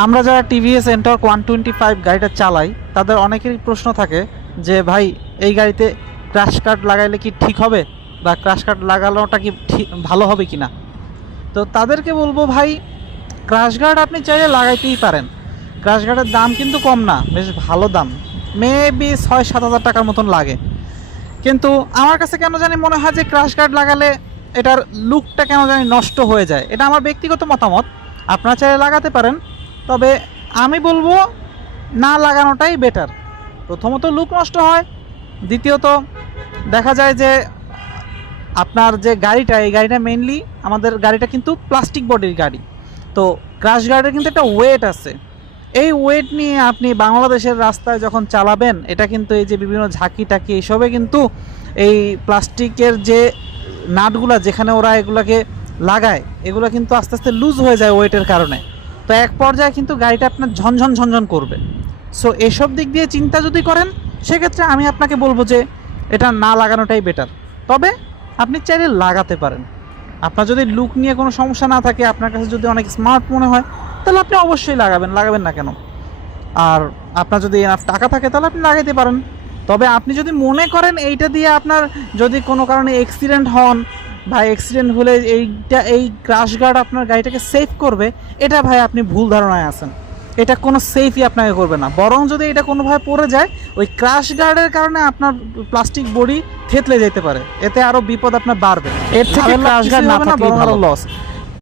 আমরা যারা টিভিএস এন্টর্ক 125 গাড়িটা চালাই তাদের অনেকেরই প্রশ্ন থাকে যে ভাই এই গাড়িতে ক্র্যাশ কার্ড লাগাইলে কি ঠিক হবে বা ক্র্যাশ কার্ড লাগানোটা কি ঠিক ভালো হবে কি না। তো তাদেরকে বলবো ভাই, ক্র্যাশ গার্ড আপনি চাইলে লাগাইতেই পারেন। ক্র্যাশ গার্ডের দাম কিন্তু কম না, বেশ ভালো দাম, মেবি 6-7 হাজার টাকার মতন লাগে। কিন্তু আমার কাছে কেন জানি মনে হয় যে ক্র্যাশ গার্ড লাগালে এটার লুকটা কেন জানি নষ্ট হয়ে যায়। এটা আমার ব্যক্তিগত মতামত, আপনারা চাইলে লাগাতে পারেন, তবে আমি বলবো না লাগানোটাই বেটার। প্রথমত লুক নষ্ট হয়, দ্বিতীয়ত দেখা যায় যে আপনার যে গাড়িটা, এই গাড়িটা মেইনলি আমাদের গাড়িটা কিন্তু প্লাস্টিক বডির গাড়ি। তো ক্র্যাশ গার্ডের কিন্তু একটা ওয়েট আছে, এই ওয়েট নিয়ে আপনি বাংলাদেশের রাস্তায় যখন চালাবেন, এটা কিন্তু এই যে বিভিন্ন ঝাঁকি টাকি এইসবে কিন্তু এই প্লাস্টিকের যে নাটগুলা যেখানে ওরা এগুলাকে লাগায়, এগুলো কিন্তু আস্তে আস্তে লুজ হয়ে যায় ওয়েটের কারণে। তো এক পর্যায়ে কিন্তু গাড়িটা আপনার ঝনঝন ঝনঝন করবে। সো এসব দিক দিয়ে চিন্তা যদি করেন, সেক্ষেত্রে আমি আপনাকে বলবো যে এটা না লাগানোটাই বেটার। তবে আপনি চাইলে লাগাতে পারেন। আপনার যদি লুক নিয়ে কোনো সমস্যা না থাকে, আপনার কাছে যদি অনেক স্মার্ট মনে হয়, তাহলে আপনি অবশ্যই লাগাবেন না কেন। আর আপনার যদি এনাফ টাকা থাকে তাহলে আপনি লাগাইতে পারেন। তবে আপনি যদি মনে করেন এইটা দিয়ে আপনার যদি কোনো কারণে অ্যাক্সিডেন্ট হন, ভাই অ্যাক্সিডেন্ট হলে এই ক্র্যাশ গার্ড আপনার গাড়িটাকে সেভ করবে, এটা ভাই আপনি ভুল ধারণায় আছেন। এটা কোনো সেফই আপনাকে করবে না, বরং যদি এটা কোনোভাবে পড়ে যায়, ওই ক্র্যাশ গার্ডের কারণে আপনার প্লাস্টিক বডি থেতলে যেতে পারে, এতে আরও বিপদ আপনার বাড়বে। এর থেকে ক্র্যাশ গার্ড না থাকলেই ভালো, লস।